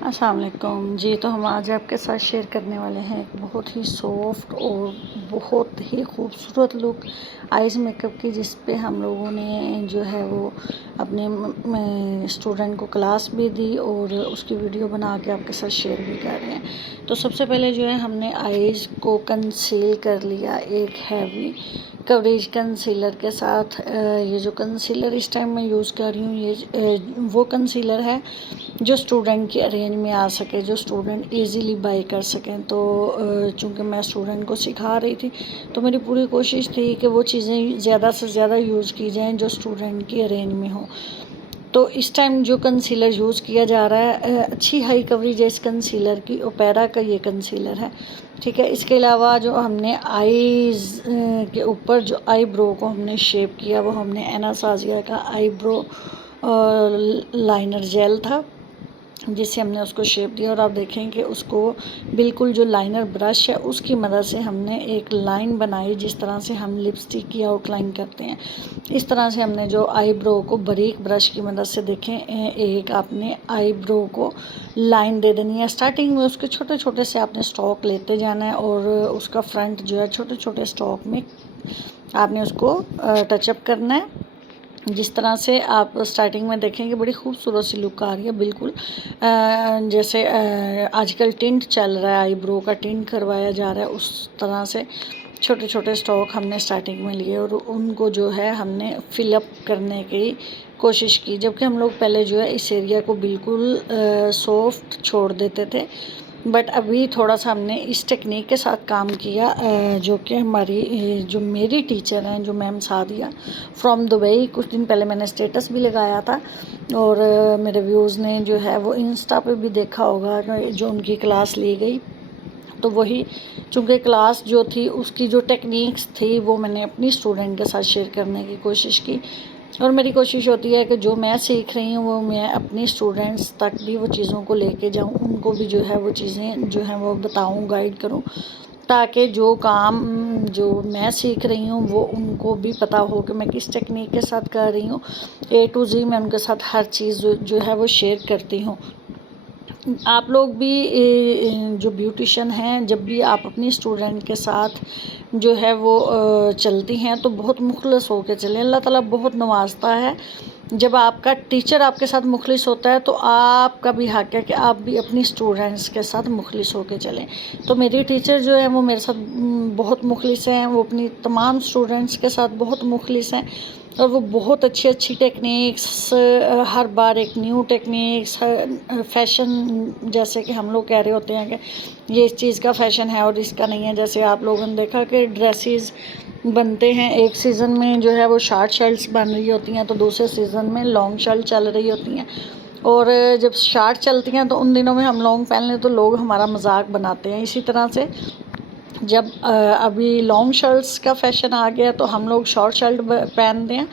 अस्सलाम वालेकुम जी। तो हम आज आपके साथ शेयर करने वाले हैं एक बहुत ही सॉफ्ट और बहुत ही खूबसूरत लुक आइज़ मेकअप की, जिस पे हम लोगों ने जो है वो अपने स्टूडेंट को क्लास भी दी और उसकी वीडियो बना के आपके साथ शेयर भी कर रहे हैं। तो सबसे पहले जो है हमने आइज़ को कंसील कर लिया एक हैवी कवरेज कंसीलर के साथ। ये जो कंसीलर इस टाइम मैं यूज़ कर रही हूँ ये वो कंसीलर है जो स्टूडेंट की रेंज में आ सके, जो स्टूडेंट इजीली बाई कर सकें। तो चूँकि मैं स्टूडेंट को सिखा रही थी तो मेरी पूरी कोशिश थी कि वो चीज़ें ज़्यादा से ज़्यादा यूज़ की जाएं जो स्टूडेंट की रेंज में हो। तो इस टाइम जो कंसीलर यूज़ किया जा रहा है अच्छी हाई कवरेज है इस कंसीलर की, ओपेरा का ये कंसीलर है, ठीक है। इसके अलावा जो हमने आईज़ के ऊपर जो आईब्रो को हमने शेप किया वो हमने एनासाजिया का आईब्रो लाइनर जेल था जिससे हमने उसको शेप दिया। और आप देखें कि उसको बिल्कुल जो लाइनर ब्रश है उसकी मदद से हमने एक लाइन बनाई, जिस तरह से हम लिपस्टिक की आउटलाइन करते हैं इस तरह से हमने जो आईब्रो को बारीक ब्रश की मदद से देखें एक आपने आईब्रो को लाइन दे देनी है। स्टार्टिंग में उसके छोटे छोटे से आपने स्ट्रोक लेते जाना है और उसका फ्रंट जो है छोटे छोटे स्ट्रोक में आपने उसको टचअप करना है। जिस तरह से आप स्टार्टिंग में देखेंगे बड़ी खूबसूरत सी लुक आ रही है, बिल्कुल जैसे आजकल टिंट चल रहा है, आईब्रो का टिंट करवाया जा रहा है, उस तरह से छोटे छोटे स्ट्रोक हमने स्टार्टिंग में लिए और उनको जो है हमने फिलअप करने की कोशिश की। जबकि हम लोग पहले जो है इस एरिया को बिल्कुल सॉफ्ट छोड़ देते थे, बट अभी थोड़ा सा हमने इस टेक्निक के साथ काम किया जो कि हमारी जो मेरी टीचर हैं जो मैम सादिया फ्रॉम दुबई, कुछ दिन पहले मैंने स्टेटस भी लगाया था और मेरे व्यूज़ ने जो है वो इंस्टा पे भी देखा होगा जो उनकी क्लास ली गई। तो वही चूँकि क्लास जो थी उसकी जो टेक्निक्स थी वो मैंने अपनी स्टूडेंट के साथ शेयर करने की कोशिश की और मेरी कोशिश होती है कि जो मैं सीख रही हूँ वो मैं अपनी स्टूडेंट्स तक भी वो चीज़ों को लेके जाऊँ, उनको भी जो है वो चीज़ें जो हैं वो बताऊँ, गाइड करूँ, ताकि जो काम जो मैं सीख रही हूँ वो उनको भी पता हो कि मैं किस टेक्निक के साथ कर रही हूँ। A to Z मैं उनके साथ हर चीज़ जो है वो शेयर करती हूँ। आप लोग भी जो ब्यूटिशन हैं जब भी आप अपनी स्टूडेंट के साथ जो है वो चलती हैं तो बहुत मुखलस होकर चलें। अल्लाह ताला बहुत नवाजता है जब आपका टीचर आपके साथ मुखलिस होता है, तो आपका भी हक है कि आप भी अपनी स्टूडेंट्स के साथ मुखलिस होकर चलें। तो मेरी टीचर जो है वो मेरे साथ बहुत मुखलिस हैं, वो अपनी तमाम स्टूडेंट्स के साथ बहुत मुखलिस हैं और वो बहुत अच्छी अच्छी टेक्निक्स हर बार एक न्यू टेक्निक्स फ़ैशन, जैसे कि हम लोग कह रहे होते हैं कि ये इस चीज़ का फ़ैशन है और इसका नहीं है। जैसे आप लोगों ने देखा कि ड्रेसेस बनते हैं, एक सीज़न में जो है वो शॉर्ट शर्ट्स बन रही होती हैं तो दूसरे सीज़न में लॉन्ग शर्ट चल रही होती हैं और जब शॉर्ट चलती हैं तो उन दिनों में हम लॉन्ग पहन लें तो लोग हमारा मजाक बनाते हैं। इसी तरह से जब अभी लॉन्ग शर्ट्स का फ़ैशन आ गया तो हम लोग शॉर्ट शर्ट पहनते हैं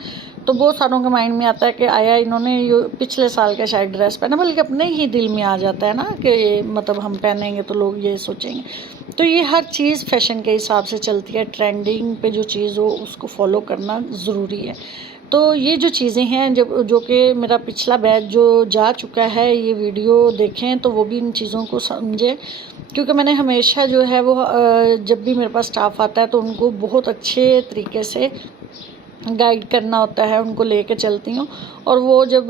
तो बहुत सारों के माइंड में आता है कि आया इन्होंने ये पिछले साल का शायद ड्रेस पहना, बल्कि अपने ही दिल में आ जाता है ना कि मतलब हम पहनेंगे तो लोग ये सोचेंगे। तो ये हर चीज़ फ़ैशन के हिसाब से चलती है, ट्रेंडिंग पे जो चीज़ हो उसको फॉलो करना ज़रूरी है। तो ये जो चीज़ें हैं जब जो कि मेरा पिछला बैच जो जा चुका है ये वीडियो देखें तो वो भी इन चीज़ों को समझें, क्योंकि मैंने हमेशा जो है वो जब भी मेरे पास स्टाफ आता है तो उनको बहुत अच्छे तरीके से गाइड करना होता है, उनको लेके चलती हूँ। और वो जब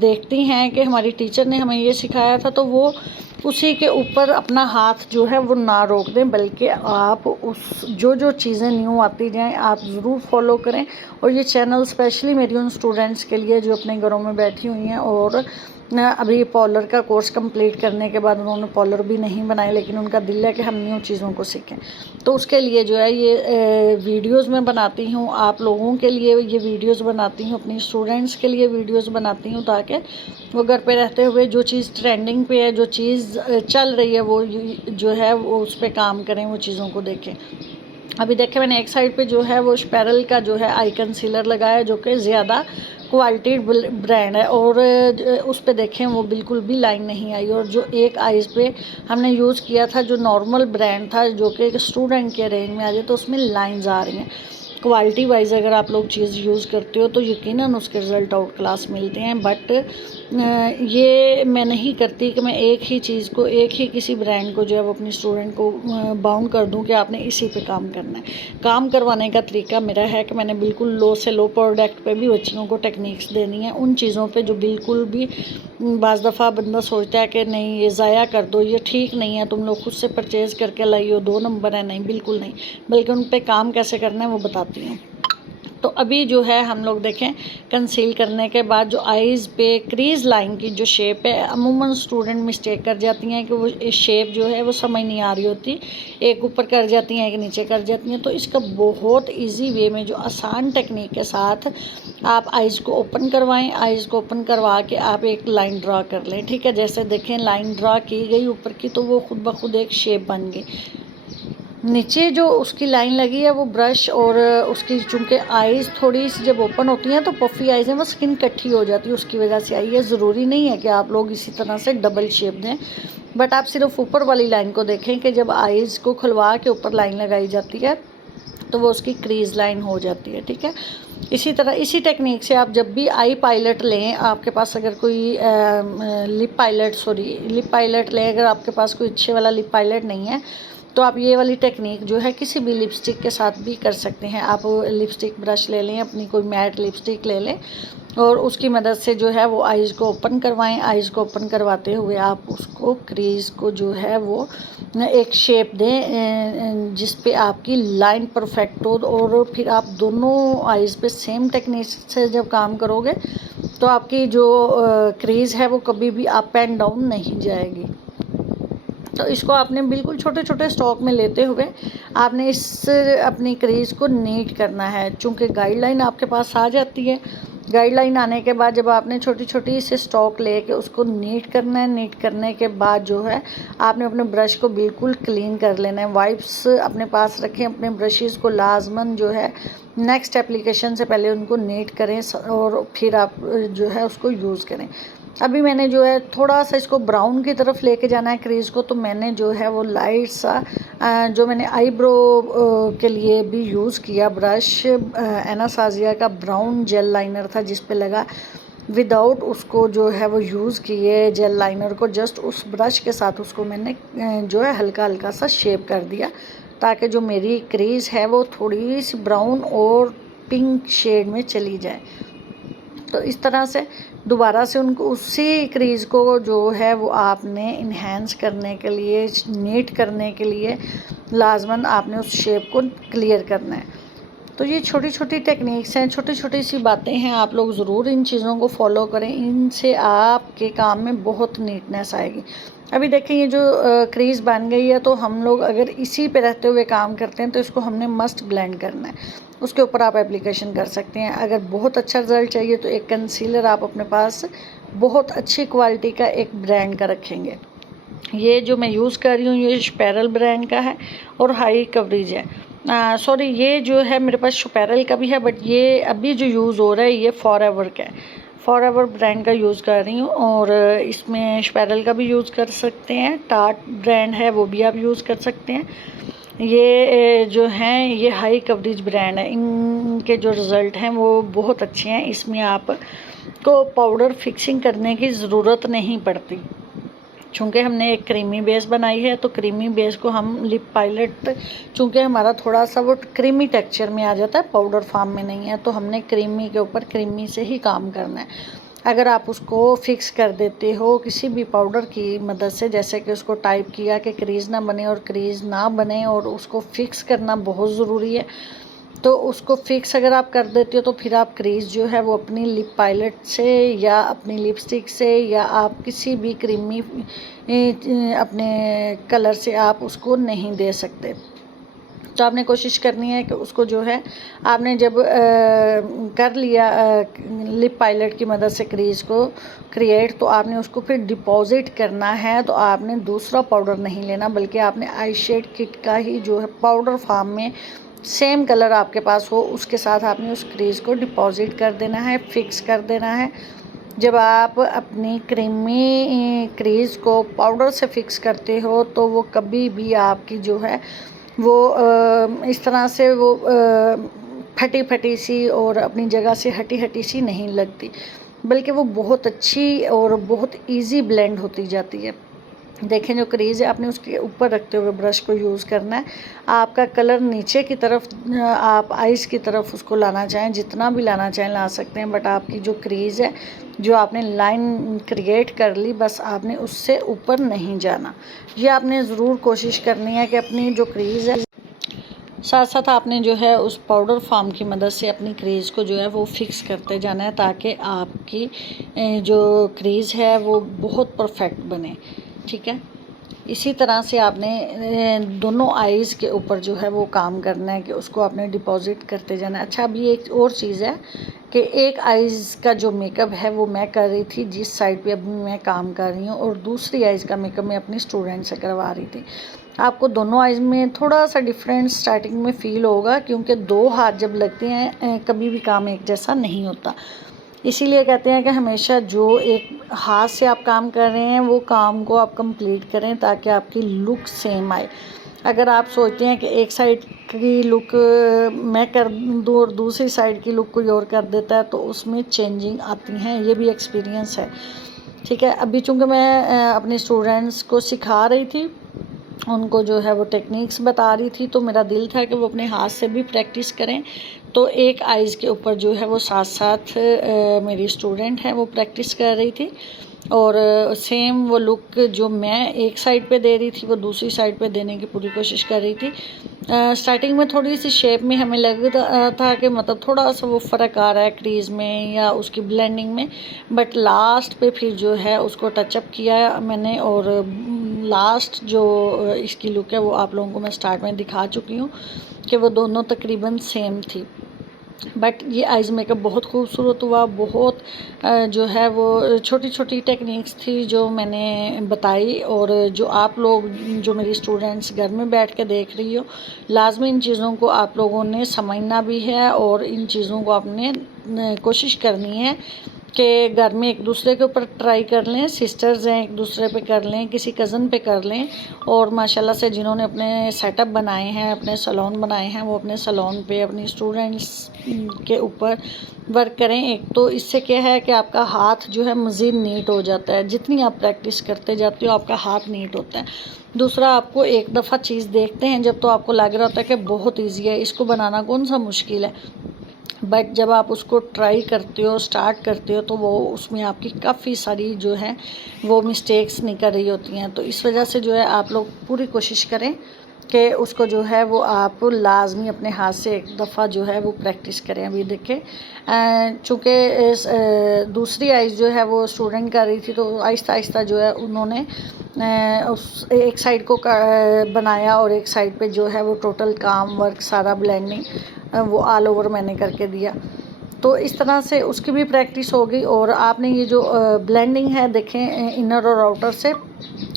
देखती हैं कि हमारी टीचर ने हमें ये सिखाया था तो वो उसी के ऊपर अपना हाथ जो है वो ना रोक दें, बल्कि आप उस जो चीज़ें न्यू आती जाएं आप ज़रूर फॉलो करें। और ये चैनल स्पेशली मेरी उन स्टूडेंट्स के लिए जो अपने घरों में बैठी हुई हैं और अभी पॉलर का कोर्स कंप्लीट करने के बाद उन्होंने पॉलर भी नहीं बनाए, लेकिन उनका दिल है कि हम न्यू चीज़ों को सीखें। तो उसके लिए जो है ये वीडियोज़ मैं बनाती हूँ, आप लोगों के लिए ये वीडियोज़ बनाती हूँ, अपनी स्टूडेंट्स के लिए वीडियोज़ बनाती हूँ, ताकि वो घर पे रहते हुए जो चीज़ ट्रेंडिंग पे है, जो चीज़ चल रही है वो जो है वो उस पर काम करें, वो चीज़ों को देखें। अभी देखें मैंने एक साइड पे जो है वो स्पैरल का जो है आई कंसीलर लगाया जो कि ज़्यादा क्वालिटी ब्रांड है और उस पे देखें वो बिल्कुल भी लाइन नहीं आई। और जो एक आइज़ पे हमने यूज़ किया था जो नॉर्मल ब्रांड था जो कि एक स्टूडेंट के रेंज में आ जाए तो उसमें लाइंस आ रही हैं। क्वालिटी वाइज अगर आप लोग चीज़ यूज़ करते हो तो यकीनन उसके रिज़ल्ट आउट क्लास मिलते हैं। बट ये मैं नहीं करती कि मैं एक ही चीज़ को, एक ही किसी ब्रांड को जो है वो अपनी स्टूडेंट को बाउंड कर दूं कि आपने इसी पे काम करना है। काम करवाने का तरीका मेरा है कि मैंने बिल्कुल लो से लो प्रोडक्ट पे भी बच्चियों को टेक्निक्स देनी है, उन चीज़ों पे जो बिल्कुल भी बाज़ दफ़ा बंदा सोचता है कि नहीं ये ज़ाया कर दो, ये ठीक नहीं है, तुम लोग खुद से परचेज़ करके लाइयो, 2 नंबर है। नहीं, बिल्कुल नहीं, बल्कि उन पे काम कैसे करना है वो बताती हूँ। तो अभी जो है हम लोग देखें, कंसील करने के बाद जो आईज़ पे क्रीज़ लाइन की जो शेप है, अमूमन स्टूडेंट मिस्टेक कर जाती हैं कि वो शेप जो है वो समझ नहीं आ रही होती, एक ऊपर कर जाती हैं एक नीचे कर जाती हैं। तो इसका बहुत इजी वे में जो आसान टेक्निक के साथ आप आईज़ को ओपन करवाएं, आईज़ को ओपन करवा के आप एक लाइन ड्रा कर लें। ठीक है, जैसे देखें लाइन ड्रा की गई ऊपर की तो वो खुद ब खुद एक शेप बन गई। नीचे जो उसकी लाइन लगी है वो ब्रश और उसकी चूँकि आईज़ थोड़ी सी जब ओपन होती हैं तो पफ़ी आईज़ हैं, वो स्किन इकट्ठी हो जाती है, उसकी वजह से आई है। ज़रूरी नहीं है कि आप लोग इसी तरह से डबल शेप दें, बट आप सिर्फ ऊपर वाली लाइन को देखें कि जब आईज़ को खुलवा के ऊपर लाइन लगाई जाती है तो वो उसकी क्रीज़ लाइन हो जाती है। ठीक है, इसी तरह इसी टेक्निक से आप जब भी आई पायलट लें, आपके पास अगर कोई लिप पायलट लें, अगर आपके पास कोई अच्छे वाला लिप पायलट नहीं है तो आप ये वाली टेक्निक जो है किसी भी लिपस्टिक के साथ भी कर सकते हैं। आप लिपस्टिक ब्रश ले लें, अपनी कोई मैट लिपस्टिक ले लें और उसकी मदद से जो है वो आईज़ को ओपन करवाएं। आईज़ को ओपन करवाते हुए आप उसको क्रीज़ को जो है वो एक शेप दें जिस पे आपकी लाइन परफेक्ट हो, और फिर आप दोनों आईज़ पे सेम टेक्निक से जब काम करोगे तो आपकी जो क्रीज़ है वो कभी भी अप एंड डाउन नहीं जाएगी। तो इसको आपने बिल्कुल छोटे छोटे स्टॉक में लेते हुए आपने इस अपनी क्रीज़ को नीट करना है। चूँकि गाइडलाइन आपके पास आ जाती है, गाइडलाइन आने के बाद जब आपने छोटी छोटी से स्टॉक लेके उसको नीट करना है, नीट करने के बाद जो है आपने अपने ब्रश को बिल्कुल क्लीन कर लेना है। वाइप्स अपने पास रखें, अपने ब्रशेज़ को लाजमन जो है नेक्स्ट एप्लीकेशन से पहले उनको नीट करें और फिर आप जो है उसको यूज़ करें। अभी मैंने जो है थोड़ा सा इसको ब्राउन की तरफ लेके जाना है क्रीज़ को, तो मैंने जो है वो लाइट सा जो मैंने आईब्रो के लिए भी यूज़ किया ब्रश, एनासाजिया का ब्राउन जेल लाइनर था जिस पे लगा, विदाउट उसको जो है वो यूज़ किए जेल लाइनर को, जस्ट उस ब्रश के साथ उसको मैंने जो है हल्का हल्का सा शेप कर दिया ताकि जो मेरी क्रीज़ है वो थोड़ी सी ब्राउन और पिंक शेड में चली जाए। तो इस तरह से दोबारा से उनको उसी क्रीज़ को जो है वो आपने इन्हेंस करने के लिए, नीट करने के लिए लाजमन आपने उस शेप को क्लियर करना है। तो ये छोटी छोटी टेक्निक्स हैं, छोटी छोटी सी बातें हैं, आप लोग ज़रूर इन चीज़ों को फॉलो करें, इनसे आपके काम में बहुत नीटनेस आएगी। अभी देखें ये जो क्रीज़ बन गई है, तो हम लोग अगर इसी पे रहते हुए काम करते हैं तो इसको हमने मस्ट ब्लेंड करना है, उसके ऊपर आप एप्लीकेशन कर सकते हैं। अगर बहुत अच्छा रिज़ल्ट चाहिए तो एक कंसीलर आप अपने पास बहुत अच्छी क्वालिटी का एक ब्रांड का रखेंगे। ये जो मैं यूज़ कर रही हूँ ये स्पैरल ब्रांड का है और हाई कवरेज है। सॉरी, ये जो है मेरे पास शुपैरल का भी है, बट ये अभी जो यूज़ हो रहा है ये फॉरएवर का है, फॉरएवर ब्रांड का यूज़ कर रही हूँ। और इसमें शुपैरल का भी यूज़ कर सकते हैं, टाट ब्रांड है वो भी आप यूज़ कर सकते हैं। ये जो हैं ये हाई कवरेज ब्रांड है, इनके जो रिज़ल्ट हैं वो बहुत अच्छे हैं। इसमें आप को पाउडर फिक्सिंग करने की ज़रूरत नहीं पड़ती, चूँकि हमने एक क्रीमी बेस बनाई है तो क्रीमी बेस को हम लिप पायलट, चूँकि हमारा थोड़ा सा वो क्रीमी टेक्सचर में आ जाता है, पाउडर फॉर्म में नहीं है, तो हमने क्रीमी के ऊपर क्रीमी से ही काम करना है। अगर आप उसको फिक्स कर देते हो किसी भी पाउडर की मदद से, जैसे कि उसको टाइप किया कि क्रीज़ ना बने और क्रीज़ ना बने और उसको फिक्स करना बहुत ज़रूरी है, तो उसको फिक्स अगर आप कर देते हो तो फिर आप क्रीज़ जो है वो अपनी लिप पायलट से या अपनी लिपस्टिक से या आप किसी भी क्रीमी अपने कलर से आप उसको नहीं दे सकते। तो आपने कोशिश करनी है कि उसको जो है आपने जब कर लिया लिप पायलट की मदद से क्रीज़ को क्रिएट, तो आपने उसको फिर डिपॉज़िट करना है। तो आपने दूसरा पाउडर नहीं लेना, बल्कि आपने आई शेड किट का ही जो है पाउडर फॉर्म में सेम कलर आपके पास हो उसके साथ आपने उस क्रीज़ को डिपॉज़िट कर देना है, फिक्स कर देना है। जब आप अपनी क्रीमी क्रीज़ को पाउडर से फिक्स करते हो तो वो कभी भी आपकी जो है वो इस तरह से वो फटी फटी सी और अपनी जगह से हटी हटी सी नहीं लगती, बल्कि वो बहुत अच्छी और बहुत इजी ब्लेंड होती जाती है। देखें जो क्रीज़ है आपने उसके ऊपर रखते हुए ब्रश को यूज़ करना है। आपका कलर नीचे की तरफ आप आइज़ की तरफ उसको लाना चाहें, जितना भी लाना चाहें ला सकते हैं, बट आपकी जो क्रीज़ है, जो आपने लाइन क्रिएट कर ली, बस आपने उससे ऊपर नहीं जाना। ये आपने ज़रूर कोशिश करनी है कि अपनी जो क्रीज़ है, साथ साथ आपने जो है उस पाउडर फार्म की मदद से अपनी क्रीज़ को जो है वो फिक्स करते जाना है, ताकि आपकी जो क्रीज़ है वो बहुत परफेक्ट बने। ठीक है, इसी तरह से आपने दोनों आइज़ के ऊपर जो है वो काम करना है कि उसको आपने डिपॉज़िट करते जाना है। अच्छा, अभी एक और चीज़ है कि एक आइज़ का जो मेकअप है वो मैं कर रही थी जिस साइड पे अभी मैं काम कर रही हूँ, और दूसरी आइज़ का मेकअप मैं अपनी स्टूडेंट से करवा रही थी। आपको दोनों आइज़ में थोड़ा सा डिफरेंस स्टार्टिंग में फ़ील होगा, क्योंकि दो हाथ जब लगते हैं कभी भी काम एक जैसा नहीं होता। इसीलिए कहते हैं कि हमेशा जो एक हाथ से आप काम कर रहे हैं वो काम को आप कंप्लीट करें, ताकि आपकी लुक सेम आए। अगर आप सोचते हैं कि एक साइड की लुक मैं कर दूँ और दूसरी साइड की लुक कोई और कर देता है, तो उसमें चेंजिंग आती हैं। ये भी एक्सपीरियंस है। ठीक है, अभी चूँकि मैं अपने स्टूडेंट्स को सिखा रही थी, उनको जो है वो टेक्निक्स बता रही थी, तो मेरा दिल था कि वो अपने हाथ से भी प्रैक्टिस करें। तो एक आइज़ के ऊपर जो है वो साथ साथ मेरी स्टूडेंट है वो प्रैक्टिस कर रही थी, और सेम वो लुक जो मैं एक साइड पे दे रही थी वो दूसरी साइड पे देने की पूरी कोशिश कर रही थी। स्टार्टिंग में थोड़ी सी शेप में हमें लग रहा था कि मतलब थोड़ा सा वो फ़र्क आ रहा है क्रीज़ में या उसकी ब्लेंडिंग में, बट लास्ट पे फिर जो है उसको टचअप किया मैंने, और लास्ट जो इसकी लुक है वो आप लोगों को मैं स्टार्ट में दिखा चुकी हूँ कि वो दोनों तकरीबन सेम थी। बट ये आइज़ मेकअप बहुत खूबसूरत हुआ। बहुत जो है वो छोटी छोटी टेक्निक्स थी जो मैंने बताई, और जो आप लोग जो मेरी स्टूडेंट्स घर में बैठ के देख रही हो, लाजमी इन चीज़ों को आप लोगों ने समझना भी है, और इन चीज़ों को आपने कोशिश करनी है कि घर में एक दूसरे के ऊपर ट्राई कर लें। सिस्टर्स हैं, एक दूसरे पे कर लें, किसी कज़न पे कर लें, और माशाल्लाह से जिन्होंने अपने सेटअप बनाए हैं, अपने सैलून बनाए हैं, वो अपने सैलून पे अपनी स्टूडेंट्स के ऊपर वर्क करें। एक तो इससे क्या है कि आपका हाथ जो है मज़ीद नीट हो जाता है, जितनी आप प्रैक्टिस करते जाते हो आपका हाथ नीट होता है। दूसरा, आपको एक दफ़ा चीज़ देखते हैं जब, तो आपको लग रहा होता है कि बहुत ईजी है, इसको बनाना कौन सा मुश्किल है, बट जब आप उसको ट्राई करते हो, स्टार्ट करते हो, तो वो उसमें आपकी काफ़ी सारी जो है वो मिस्टेक्स निकल रही होती हैं। तो इस वजह से जो है आप लोग पूरी कोशिश करें कि उसको जो है वो आप लाजमी अपने हाथ से एक दफ़ा जो है वो प्रैक्टिस करें। अभी देखें, चूँकि दूसरी आइज़ जो है वो स्टूडेंट कर रही थी, तो आहिस्ता आहिस्ता जो है उन्होंने उस एक साइड को बनाया, और एक साइड पे जो है वो टोटल काम वर्क सारा ब्लेंडिंग वो ऑल ओवर मैंने करके दिया। तो इस तरह से उसकी भी प्रैक्टिस हो गई। और आपने ये जो ब्लेंडिंग है देखें इनर और आउटर से,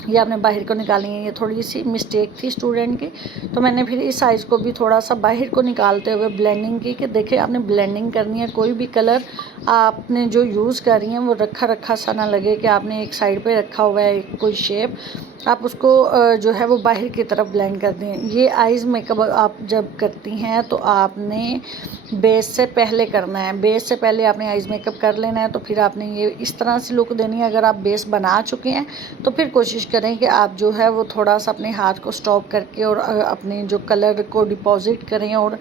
ये आपने बाहर को निकाली है। ये थोड़ी सी मिस्टेक थी स्टूडेंट की, तो मैंने फिर इस साइज़ को भी थोड़ा सा बाहर को निकालते हुए ब्लेंडिंग की, कि देखिए आपने ब्लेंडिंग करनी है। कोई भी कलर आपने जो यूज़ कर रही हैं वो रखा रखा सा ना लगे कि आपने एक साइड पे रखा हुआ है कोई शेप, आप उसको जो है वो बाहर की तरफ ब्लेंड कर दें। ये आइज़ मेकअप आप जब करती हैं तो आपने बेस से पहले करना है। बेस से पहले आपने आइज़ मेकअप कर लेना है, तो फिर आपने ये इस तरह से लुक देनी है। अगर आप बेस बना चुके हैं तो फिर कोशिश करें कि आप जो है वो थोड़ा सा अपने हाथ को स्टॉप करके और अपने जो कलर को डिपॉज़िट करें, और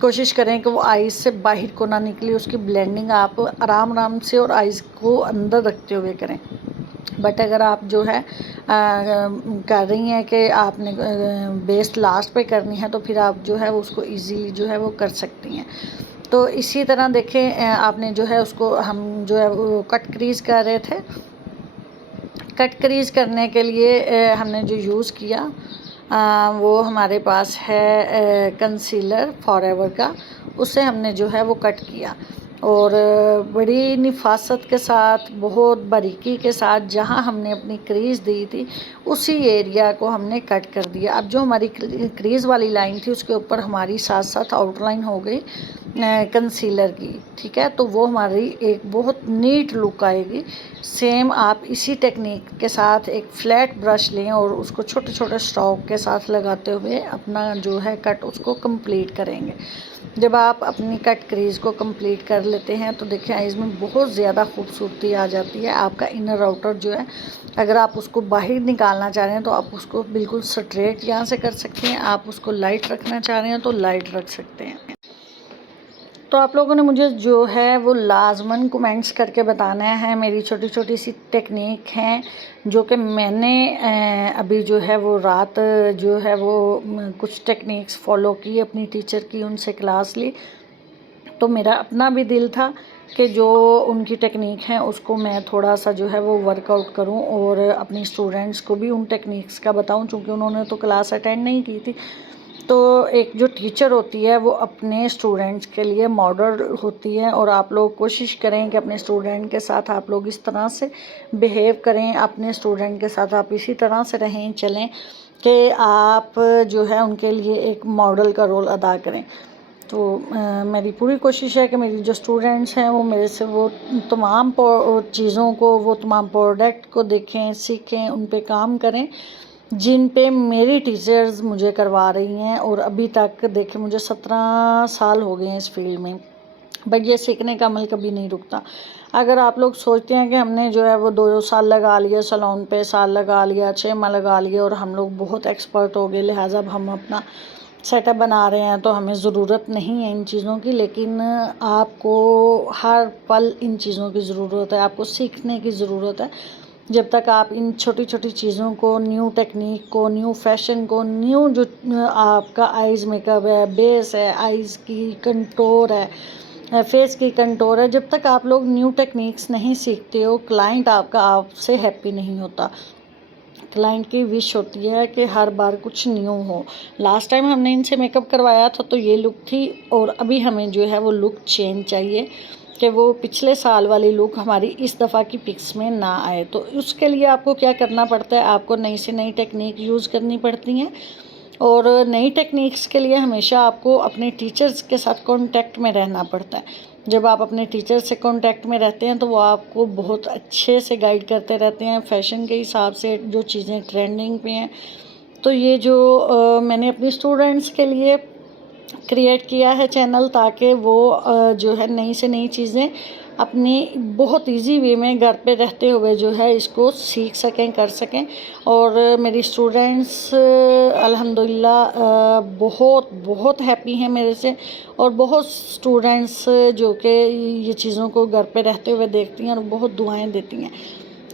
कोशिश करें कि वो आइज़ से बाहर को ना निकले। उसकी ब्लेंडिंग आप आराम आराम से और आइज़ को अंदर रखते हुए करें। बट अगर आप जो है कर रही हैं कि आपने बेस लास्ट पे करनी है, तो फिर आप जो है उसको इजीली जो है वो कर सकती हैं। तो इसी तरह देखें, आपने जो है उसको हम जो है वो कट क्रीज़ कर रहे थे। कट क्रीज़ करने के लिए हमने जो यूज़ किया वो हमारे पास है कंसीलर फॉरएवर का, उससे हमने जो है वो कट किया, और बड़ी निफासत के साथ, बहुत बारीकी के साथ, जहाँ हमने अपनी क्रीज़ दी थी उसी एरिया को हमने कट कर दिया। अब जो हमारी क्रीज़ वाली लाइन थी उसके ऊपर हमारी साथ साथ आउटलाइन हो गई, कंसीलर की, ठीक है। तो वो हमारी एक बहुत नीट लुक आएगी। सेम आप इसी टेक्निक के साथ एक फ्लैट ब्रश लें और उसको छोटे छोटे स्ट्रोक के साथ लगाते हुए अपना जो है कट उसको कंप्लीट करेंगे। जब आप अपनी कट क्रीज को कंप्लीट कर लेते हैं तो देखिए इसमें बहुत ज़्यादा खूबसूरती आ जाती है। आपका इनर आउटर जो है, अगर आप उसको बाहर निकालना चाह रहे हैं तो आप उसको बिल्कुल स्ट्रेट यहाँ से कर सकते हैं। आप उसको लाइट रखना चाह रहे हैं तो लाइट रख सकते हैं। तो आप लोगों ने मुझे जो है वो लाजमन कमेंट्स करके बताना है। मेरी छोटी छोटी सी टेक्निक हैं जो कि मैंने अभी जो है वो रात जो है वो कुछ टेक्निक्स फॉलो की, अपनी टीचर की उनसे क्लास ली। तो मेरा अपना भी दिल था कि जो उनकी टेक्निक है उसको मैं थोड़ा सा जो है वो वर्कआउट करूं और अपनी स्टूडेंट्स को भी उन टेक्निक्स का बताऊं, क्योंकि उन्होंने तो क्लास अटेंड नहीं की थी। तो एक जो टीचर होती है वो अपने स्टूडेंट्स के लिए मॉडल होती है, और आप लोग कोशिश करें कि अपने स्टूडेंट के साथ आप लोग इस तरह से बिहेव करें, अपने स्टूडेंट के साथ आप इसी तरह से रहें चलें कि आप जो है उनके लिए एक मॉडल का रोल अदा करें। तो मेरी पूरी कोशिश है कि मेरी जो स्टूडेंट्स हैं वो मेरे से वो तमाम चीज़ों को, वो तमाम प्रोडक्ट को देखें, सीखें, उन पे काम करें जिन पे मेरी टीचर्स मुझे करवा रही हैं। और अभी तक देखिए मुझे 17 साल हो गए हैं इस फील्ड में, बट ये सीखने का अमल कभी नहीं रुकता। अगर आप लोग सोचते हैं कि हमने जो है वो 2 साल लगा लिया सैलून पे, साल लगा लिया, 6 माह लगा लिया और हम लोग बहुत एक्सपर्ट हो गए, लिहाजा अब हम अपना सेटअप बना रहे हैं तो हमें ज़रूरत नहीं है इन चीज़ों की। लेकिन आपको हर पल इन चीज़ों की ज़रूरत है, आपको सीखने की ज़रूरत है। जब तक आप इन छोटी छोटी चीज़ों को, न्यू टेक्निक को, न्यू फैशन को, न्यू जो आपका आइज़ मेकअप है, बेस है, आइज़ की कंटोर है, फेस की कंटोर है, जब तक आप लोग न्यू टेक्निक्स नहीं सीखते हो, क्लाइंट आपका आपसे हैप्पी नहीं होता। क्लाइंट की विश होती है कि हर बार कुछ न्यू हो। लास्ट टाइम हमने इनसे मेकअप करवाया था तो ये लुक थी, और अभी हमें जो है वो लुक चेंज चाहिए कि वो पिछले साल वाली लुक हमारी इस दफ़ा की पिक्स में ना आए। तो उसके लिए आपको क्या करना पड़ता है, आपको नई से नई टेक्निक यूज़ करनी पड़ती हैं। और नई टेक्निक्स के लिए हमेशा आपको अपने टीचर्स के साथ कांटेक्ट में रहना पड़ता है। जब आप अपने टीचर से कांटेक्ट में रहते हैं तो वो आपको बहुत अच्छे से गाइड करते रहते हैं फ़ैशन के हिसाब से, जो चीज़ें ट्रेंडिंग पे हैं। तो ये जो मैंने अपनी स्टूडेंट्स के लिए क्रिएट किया है चैनल, ताकि वो जो है नई से नई चीज़ें अपनी बहुत इजी वे में घर पे रहते हुए जो है इसको सीख सकें, कर सकें। और मेरी स्टूडेंट्स अल्हम्दुलिल्लाह बहुत बहुत हैप्पी हैं मेरे से, और बहुत स्टूडेंट्स जो कि ये चीज़ों को घर पे रहते हुए देखती हैं और बहुत दुआएं देती हैं।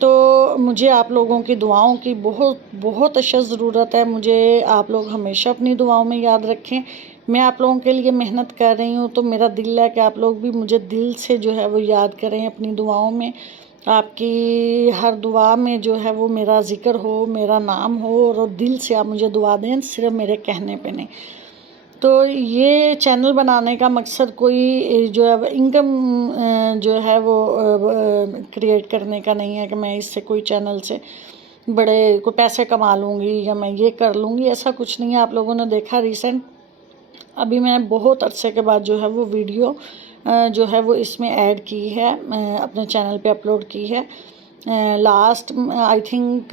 तो मुझे आप लोगों की दुआओं की बहुत बहुत अशद ज़रूरत है। मुझे आप लोग हमेशा अपनी दुआओं में याद रखें। मैं आप लोगों के लिए मेहनत कर रही हूँ तो मेरा दिल है कि आप लोग भी मुझे दिल से जो है वो याद करें अपनी दुआओं में। आपकी हर दुआ में जो है वो मेरा ज़िक्र हो, मेरा नाम हो, और दिल से आप मुझे दुआ दें, सिर्फ मेरे कहने पे नहीं। तो ये चैनल बनाने का मकसद कोई जो है इनकम जो है वो क्रिएट करने का नहीं है कि मैं इससे कोई चैनल से बड़े कोई पैसे कमा लूँगी या मैं ये कर लूँगी, ऐसा कुछ नहीं है। आप लोगों ने देखा रिसेंट अभी मैंने बहुत अरसे के बाद जो है वो वीडियो जो है वो इसमें ऐड की है, अपने चैनल पे अपलोड की है। लास्ट आई थिंक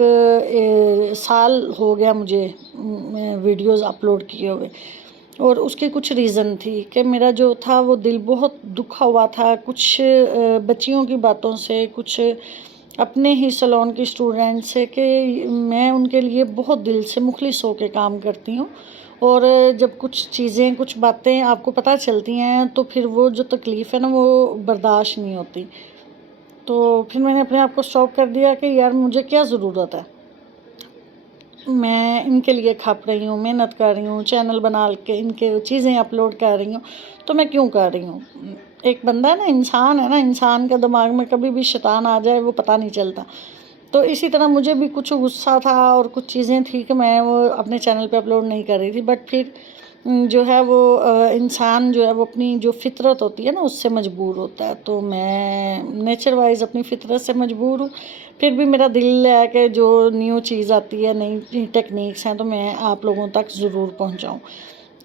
साल हो गया मुझे वीडियोस अपलोड किए हुए, और उसके कुछ रीज़न थी कि मेरा जो था वो दिल बहुत दुखा हुआ था कुछ बच्चियों की बातों से, कुछ अपने ही सैलून की स्टूडेंट से, कि मैं उनके लिए बहुत दिल से मुखलिस होकर काम करती हूँ। और जब कुछ चीज़ें, कुछ बातें आपको पता चलती हैं तो फिर वो जो तकलीफ़ है ना वो बर्दाश्त नहीं होती। तो फिर मैंने अपने आप को स्टॉप कर दिया कि यार मुझे क्या ज़रूरत है, मैं इनके लिए खप रही हूँ, मेहनत कर रही हूँ, चैनल बना के इनके चीज़ें अपलोड कर रही हूँ, तो मैं क्यों कर रही हूँ। एक बंदा ना, इंसान है ना, इंसान के दिमाग में कभी भी शैतान आ जाए वो पता नहीं चलता। तो इसी तरह मुझे भी कुछ गुस्सा था और कुछ चीज़ें थी कि मैं वो अपने चैनल पे अपलोड नहीं कर रही थी, बट फिर जो है वो इंसान जो है वो अपनी जो फितरत होती है ना उससे मजबूर होता है। तो मैं नेचर वाइज अपनी फितरत से मजबूर हूँ, फिर भी मेरा दिल है कि जो न्यू चीज़ आती है, नई टेक्निक्स हैं, तो मैं आप लोगों तक ज़रूर पहुँचाऊँ।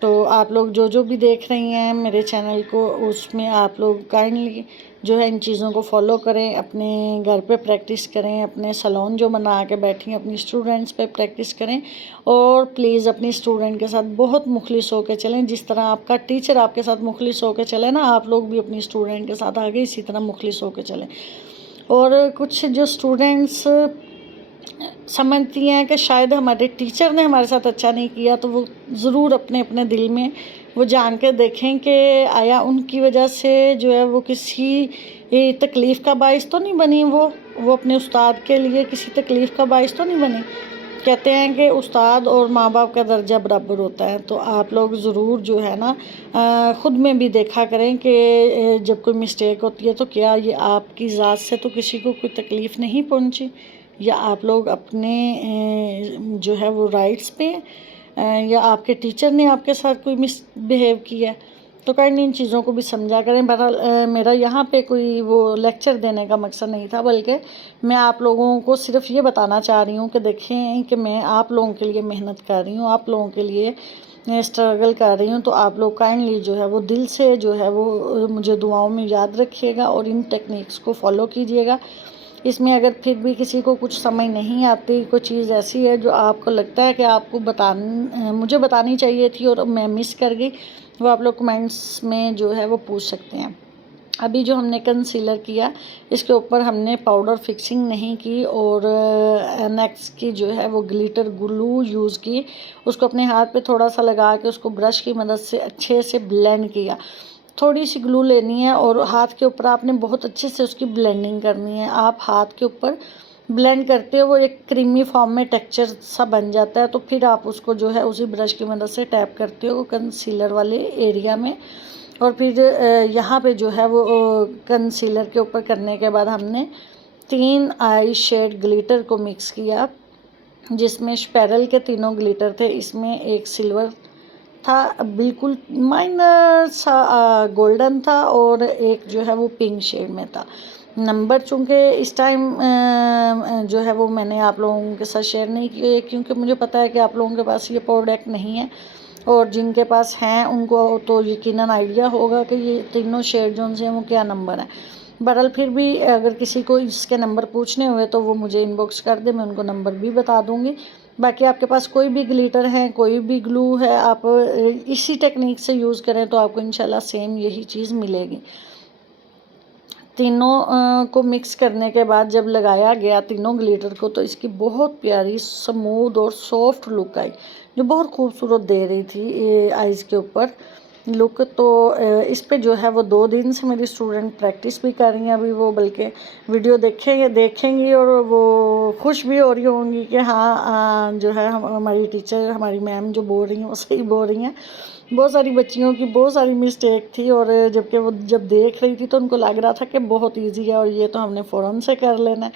तो आप लोग जो भी देख रही हैं मेरे चैनल को, उसमें आप लोग काइंडली जो है इन चीज़ों को फॉलो करें, अपने घर पे प्रैक्टिस करें, अपने सलोन जो बना के बैठी हैं अपनी स्टूडेंट्स पे प्रैक्टिस करें। और प्लीज़ अपनी स्टूडेंट के साथ बहुत मुखलिस होकर चलें। जिस तरह आपका टीचर आपके साथ मुखलिस होकर चले ना, आप लोग भी अपनी स्टूडेंट के साथ आगे इसी तरह मुखलिस होकर चलें। और कुछ जो स्टूडेंट्स समझती हैं कि शायद हमारे टीचर ने हमारे साथ अच्छा नहीं किया, तो वो ज़रूर अपने अपने दिल में वो जान के देखें कि आया उनकी वजह से जो है वो किसी तकलीफ़ का बाइस तो नहीं बनी, वो अपने उस्ताद के लिए किसी तकलीफ़ का बाइस तो नहीं बनी। कहते हैं कि उस्ताद और माँ बाप का दर्जा बराबर होता है। तो आप लोग ज़रूर जो है ना ख़ुद में भी देखा करें कि जब कोई मिस्टेक होती है तो क्या ये आपकी ज़ात से तो किसी को कोई तकलीफ़ नहीं पहुंची, या आप लोग अपने जो है वो राइट्स पे या आपके टीचर ने आपके साथ कोई मिसबिहेव किया है। तो काइंडली इन चीज़ों को भी समझा करें। बहरहाल मेरा यहाँ पे कोई वो लेक्चर देने का मकसद नहीं था, बल्कि मैं आप लोगों को सिर्फ ये बताना चाह रही हूँ कि देखें कि मैं आप लोगों के लिए मेहनत कर रही हूँ, आप लोगों के लिए स्ट्रगल कर रही हूँ। तो आप लोग काइंडली जो है वो दिल से जो है वो मुझे दुआओं में याद रखिएगा और इन टेक्निक्स को फॉलो कीजिएगा। इसमें अगर फिर भी किसी को कुछ समझ नहीं आती, कोई चीज़ ऐसी है जो आपको लगता है कि आपको मुझे बतानी चाहिए थी और मैं मिस कर गई, वो आप लोग कमेंट्स में जो है वो पूछ सकते हैं। अभी जो हमने कंसीलर किया, इसके ऊपर हमने पाउडर फिक्सिंग नहीं की और एनएक्स की जो है वो ग्लिटर ग्लू यूज़ की। उसको अपने हाथ पे थोड़ा सा लगा के उसको ब्रश की मदद से अच्छे से ब्लेंड किया। थोड़ी सी ग्लू लेनी है और हाथ के ऊपर आपने बहुत अच्छे से उसकी ब्लेंडिंग करनी है। आप हाथ के ऊपर ब्लेंड करते हो वो एक क्रीमी फॉर्म में टेक्सचर सा बन जाता है। तो फिर आप उसको जो है उसी ब्रश की मदद से टैप करते हो कंसीलर वाले एरिया में। और फिर यहाँ पे जो है वो कंसीलर के ऊपर करने के बाद हमने 3 आई शेड ग्लिटर को मिक्स किया, जिसमें स्पैरल के तीनों ग्लिटर थे। इसमें एक सिल्वर था, बिल्कुल माइनर सा गोल्डन था, और एक जो है वो पिंक शेड में था। नंबर चूँकि इस टाइम जो है वो मैंने आप लोगों के साथ शेयर नहीं किए, क्योंकि मुझे पता है कि आप लोगों के पास ये प्रोडक्ट नहीं है, और जिनके पास हैं उनको तो यकीनन आइडिया होगा कि ये तीनों शेड जो हैं वो क्या नंबर है। बहरहाल फिर भी अगर किसी को इसके नंबर पूछने हुए तो वो मुझे इनबॉक्स कर दे, मैं उनको नंबर भी बता दूँगी। बाकी आपके पास कोई भी ग्लिटर है, कोई भी ग्लू है, आप इसी टेक्निक से यूज़ करें तो आपको इंशाल्लाह सेम यही चीज़ मिलेगी। तीनों को मिक्स करने के बाद जब लगाया गया तीनों ग्लिटर को, तो इसकी बहुत प्यारी स्मूथ और सॉफ्ट लुक आई, जो बहुत खूबसूरत दे रही थी ये आइज़ के ऊपर लुक। तो इस पे जो है वो 2 दिन से मेरी स्टूडेंट प्रैक्टिस भी कर रही हैं अभी वो, बल्कि वीडियो देखेंगी और वो खुश भी हो रही होंगी कि हाँ जो है हमारी टीचर, हमारी मैम जो बोल रही हैं वो सही बोल रही हैं। बहुत सारी बच्चियों की बहुत सारी मिस्टेक थी, और जबकि वो जब देख रही थी तो उनको लग रहा था कि बहुत ईजी है और ये तो हमने फ़ौरन से कर लेना है।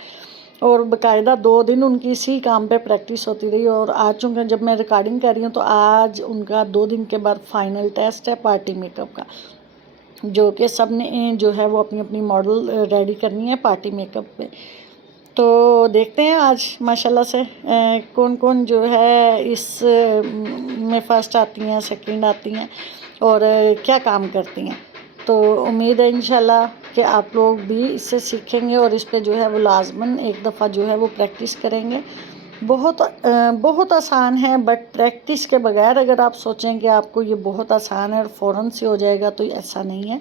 और बाकायदा 2 दिन उनकी इसी काम पे प्रैक्टिस होती रही। और आज चूँकि जब मैं रिकॉर्डिंग कर रही हूँ तो आज उनका 2 दिन के बाद फाइनल टेस्ट है पार्टी मेकअप का, जो कि सब ने जो है वो अपनी अपनी मॉडल रेडी करनी है पार्टी मेकअप पे। तो देखते हैं आज माशाल्लाह से कौन कौन जो है इस में फ़र्स्ट आती हैं, सेकंड आती हैं और क्या काम करती हैं। तो उम्मीद है इंशाल्लाह कि आप लोग भी इससे सीखेंगे और इस पे जो है वो लाजमन एक दफ़ा जो है वो प्रैक्टिस करेंगे। बहुत आसान है, बट प्रैक्टिस के बगैर अगर आप सोचें कि आपको ये बहुत आसान है और फ़ौरन से हो जाएगा, तो ऐसा नहीं है।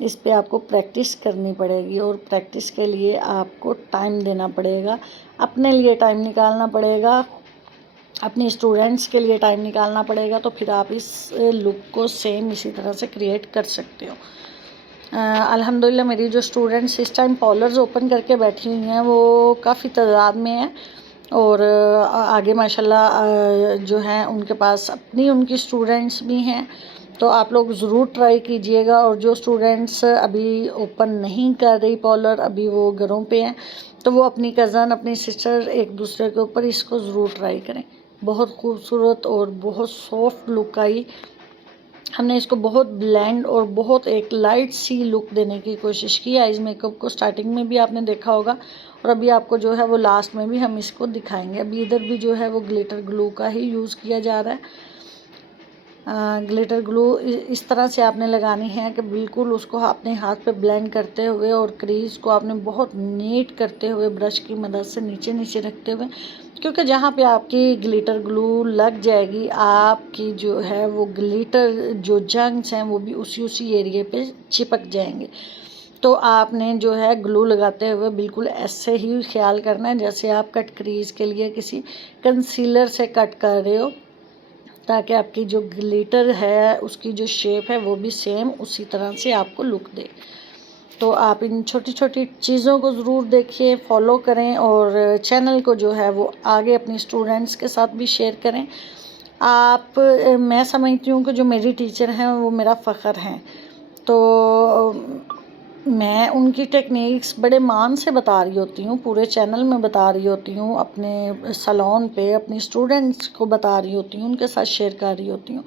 इस पे आपको प्रैक्टिस करनी पड़ेगी और प्रैक्टिस के लिए आपको टाइम देना पड़ेगा, अपने लिए टाइम निकालना पड़ेगा, अपने स्टूडेंट्स के लिए टाइम निकालना पड़ेगा। तो फिर आप इस लुक को सेम इसी तरह से क्रिएट कर सकते हो। अल्हम्दुलिल्लाह मेरी जो स्टूडेंट्स इस टाइम पार्लर्स ओपन करके बैठी हुई हैं वो काफ़ी तादाद में हैं, और आगे माशाल्लाह जो हैं उनके पास अपनी उनकी स्टूडेंट्स भी हैं। तो आप लोग ज़रूर ट्राई कीजिएगा। और जो स्टूडेंट्स अभी ओपन नहीं कर रही पार्लर, अभी वो घरों पे हैं, तो वो अपनी कज़न, अपनी सिस्टर एक दूसरे के ऊपर इसको ज़रूर ट्राई करें। बहुत खूबसूरत और बहुत सॉफ्ट लुक आई। हमने इसको बहुत ब्लेंड और बहुत एक लाइट सी लुक देने की कोशिश की आइज़ मेकअप को। स्टार्टिंग में भी आपने देखा होगा, और अभी आपको जो है वो लास्ट में भी हम इसको दिखाएंगे। अभी इधर भी जो है वो ग्लिटर ग्लू का ही यूज़ किया जा रहा है। ग्लिटर ग्लू इस तरह से आपने लगानी है कि बिल्कुल उसको अपने हाथ पे ब्लेंड करते हुए और क्रीज को आपने बहुत नीट करते हुए ब्रश की मदद से नीचे नीचे रखते हुए, क्योंकि जहाँ पे आपकी ग्लिटर ग्लू लग जाएगी आपकी जो है वो ग्लिटर जो जंक्स हैं वो भी उसी एरिए पे चिपक जाएंगे। तो आपने जो है ग्लू लगाते हुए बिल्कुल ऐसे ही ख्याल करना है जैसे आप कट क्रीज के लिए किसी कंसीलर से कट कर रहे हो, ताकि आपकी जो ग्लिटर है उसकी जो शेप है वो भी सेम उसी तरह से आपको लुक दे। तो आप इन छोटी छोटी चीज़ों को ज़रूर देखिए, फॉलो करें और चैनल को जो है वो आगे अपनी स्टूडेंट्स के साथ भी शेयर करें। आप मैं समझती हूँ कि जो मेरी टीचर हैं वो मेरा फ़ख्र हैं, तो मैं उनकी टेक्निक्स बड़े मान से बता रही होती हूँ, पूरे चैनल में बता रही होती हूँ, अपने सैलून पे अपनी स्टूडेंट्स को बता रही होती हूँ, उनके साथ शेयर कर रही होती हूँ।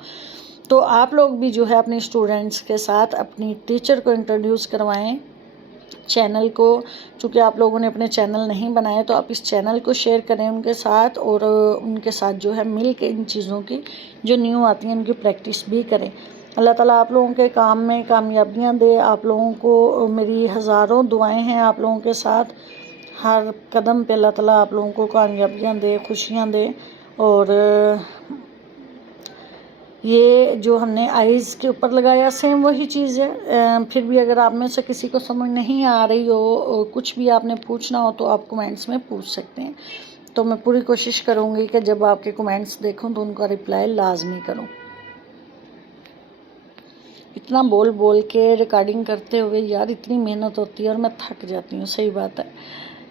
तो आप लोग भी जो है अपने स्टूडेंट्स के साथ अपनी टीचर को इंट्रोड्यूस करवाएं चैनल को। चूँकि आप लोगों ने अपने चैनल नहीं बनाए तो आप इस चैनल को शेयर करें उनके साथ, और उनके साथ जो है मिल के इन चीज़ों की जो न्यू आती हैं उनकी प्रैक्टिस भी करें। अल्लाह ताला आप लोगों के काम में कामयाबियाँ दे। आप लोगों को मेरी हज़ारों दुआएं हैं आप लोगों के साथ, हर कदम पे अल्लाह ताला आप लोगों को कामयाबियाँ दे, खुशियाँ दे। और ये जो हमने आइज़ के ऊपर लगाया सेम वही चीज़ है। फिर भी अगर आप में से किसी को समझ नहीं आ रही हो, कुछ भी आपने पूछना हो तो आप कमेंट्स में पूछ सकते हैं। तो मैं पूरी कोशिश करूँगी कि जब आपके कमेंट्स देखूँ तो उनका रिप्लाई लाजमी करूँ। इतना बोल बोल के रिकॉर्डिंग करते हुए यार इतनी मेहनत होती है और मैं थक जाती हूँ, सही बात है।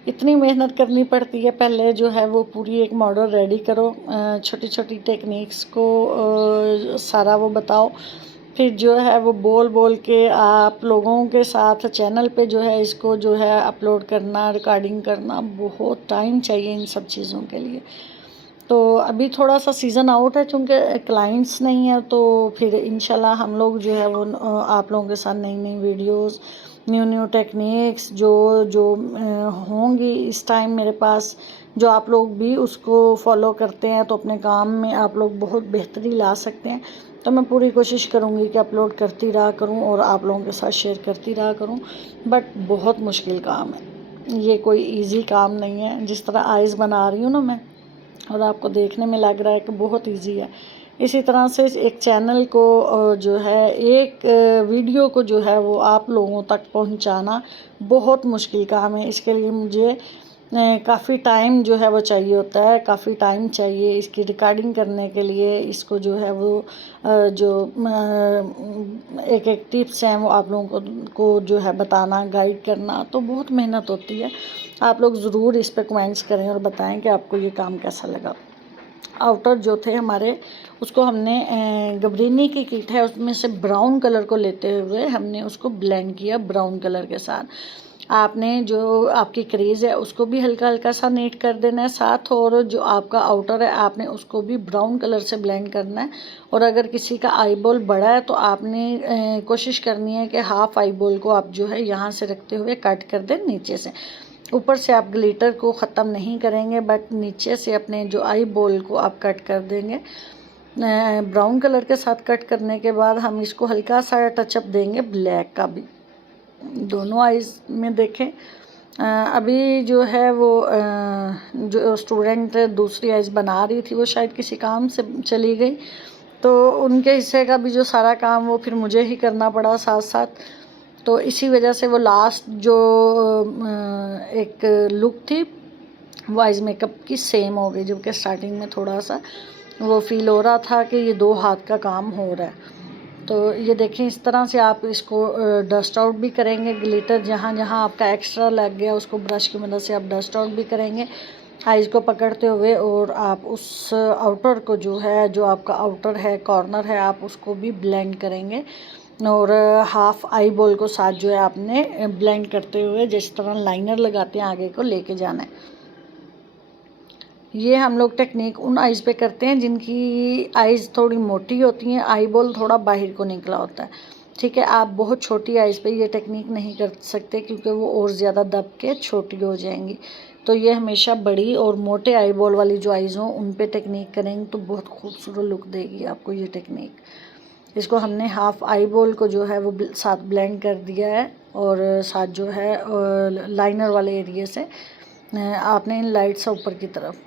इतनी मेहनत करनी पड़ती है, पहले जो है वो पूरी एक मॉडल रेडी करो, छोटी छोटी टेक्निक्स को सारा वो बताओ, फिर जो है वो बोल बोल के आप लोगों के साथ चैनल पे जो है इसको जो है अपलोड करना, रिकॉर्डिंग करना, बहुत टाइम चाहिए इन सब चीज़ों के लिए। तो अभी थोड़ा सा सीज़न आउट है चूँकि क्लाइंट्स नहीं है, तो फिर इंशाल्लाह हम लोग जो है वो आप लोगों के साथ नई नई वीडियोस, न्यू न्यू टेक्निक्स जो जो होंगी इस टाइम मेरे पास, जो आप लोग भी उसको फॉलो करते हैं तो अपने काम में आप लोग बहुत बेहतरी ला सकते हैं। तो मैं पूरी कोशिश करूँगी कि अपलोड करती रहा करूँ और आप लोगों के साथ शेयर करती रहा करूँ। बट बहुत मुश्किल काम है, ये कोई ईज़ी काम नहीं है। जिस तरह आइज़ बना रही हूँ ना मैं, और आपको देखने में लग रहा है कि बहुत इजी है, इसी तरह से एक चैनल को जो है एक वीडियो को जो है वो आप लोगों तक पहुंचाना बहुत मुश्किल काम है। इसके लिए मुझे काफ़ी टाइम जो है वो चाहिए होता है, काफ़ी टाइम चाहिए इसकी रिकॉर्डिंग करने के लिए। इसको जो है वो जो एक एक टिप्स हैं वो आप लोगों को जो है बताना, गाइड करना, तो बहुत मेहनत होती है। आप लोग ज़रूर इस पर कमेंट्स करें और बताएं कि आपको ये काम कैसा लगा। आउटर जो थे हमारे उसको हमने गबरीनी की किट है उसमें से ब्राउन कलर को लेते हुए हमने उसको ब्लेंड किया ब्राउन कलर के साथ। आपने जो आपकी क्रीज है उसको भी हल्का हल्का सा नीट कर देना है साथ, और जो आपका आउटर है आपने उसको भी ब्राउन कलर से ब्लेंड करना है। और अगर किसी का आई बॉल बड़ा है तो आपने कोशिश करनी है कि हाफ आई बॉल को आप जो है यहाँ से रखते हुए कट कर दें नीचे से। ऊपर से आप ग्लिटर को ख़त्म नहीं करेंगे बट नीचे से अपने जो आई बॉल को आप कट कर देंगे। ब्राउन कलर के साथ कट करने के बाद हम इसको हल्का सा टचअप देंगे ब्लैक का भी, दोनों आइज़ में देखें। अभी जो है वो जो स्टूडेंट दूसरी आइज़ बना रही थी वो शायद किसी काम से चली गई, तो उनके हिस्से का भी जो सारा काम वो फिर मुझे ही करना पड़ा साथ साथ। तो इसी वजह से वो लास्ट जो एक लुक थी वो आइज़ मेकअप की सेम हो गई, जबकि स्टार्टिंग में थोड़ा सा वो फील हो रहा था कि ये दो हाथ का काम हो रहा है। तो ये देखें इस तरह से आप इसको डस्ट आउट भी करेंगे, ग्लिटर जहाँ जहाँ आपका एक्स्ट्रा लग गया उसको ब्रश की मदद से आप डस्ट आउट भी करेंगे आइज़ को पकड़ते हुए। और आप उस आउटर को जो है जो आपका आउटर है कॉर्नर है आप उसको भी ब्लेंड करेंगे, और हाफ आई बॉल को साथ जो है आपने ब्लेंड करते हुए जिस तरह लाइनर लगाते हैं आगे को लेके जाना है। ये हम लोग टेक्निक उन आइज़ पे करते हैं जिनकी आइज़ थोड़ी मोटी होती हैं, आई बॉल थोड़ा बाहर को निकला होता है, ठीक है। आप बहुत छोटी आइज़ पे ये टेक्निक नहीं कर सकते क्योंकि वो और ज़्यादा दब के छोटी हो जाएंगी। तो ये हमेशा बड़ी और मोटे आई बॉल वाली जो आइज़ हों उन पे टेक्निक करेंगे तो बहुत खूबसूरत लुक देगी आपको ये टेक्निक। इसको हमने हाफ आई बॉल को जो है वो साथ ब्लेंड कर दिया है और साथ जो है लाइनर वाले एरिए से आपने इन लाइट सा ऊपर की तरफ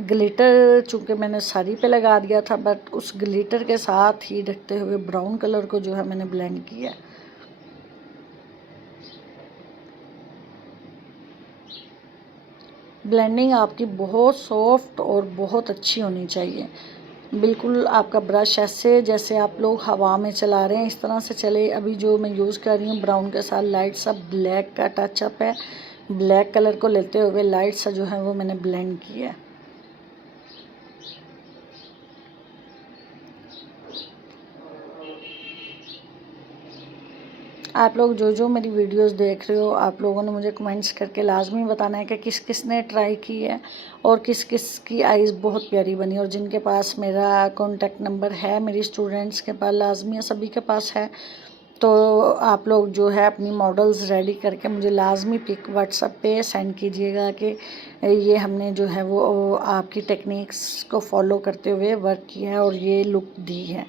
ग्लिटर चूँकि मैंने साड़ी पे लगा दिया था, बट उस ग्लिटर के साथ ही रखते हुए ब्राउन कलर को जो है मैंने ब्लेंड किया। ब्लेंडिंग आपकी बहुत सॉफ्ट और बहुत अच्छी होनी चाहिए। बिल्कुल आपका ब्रश ऐसे जैसे आप लोग हवा में चला रहे हैं इस तरह से चले। अभी जो मैं यूज़ कर रही हूँ ब्राउन के साथ लाइट सा ब्लैक का टचअप है। ब्लैक कलर को लेते हुए लाइट सा जो है वो मैंने ब्लेंड किया है। आप लोग जो जो मेरी वीडियोस देख रहे हो, आप लोगों ने मुझे कमेंट्स करके लाजमी बताना है कि किस किस ने ट्राई की है और किस किस की आइज़ बहुत प्यारी बनी। और जिनके पास मेरा कॉन्टेक्ट नंबर है, मेरी स्टूडेंट्स के पास लाजमी है, सभी के पास है, तो आप लोग जो है अपनी मॉडल्स रेडी करके मुझे लाजमी पिक व्हाट्सएप पे सेंड कीजिएगा कि ये हमने जो है वो आपकी टेक्निक्स को फॉलो करते हुए वर्क किया है और ये लुक दी है।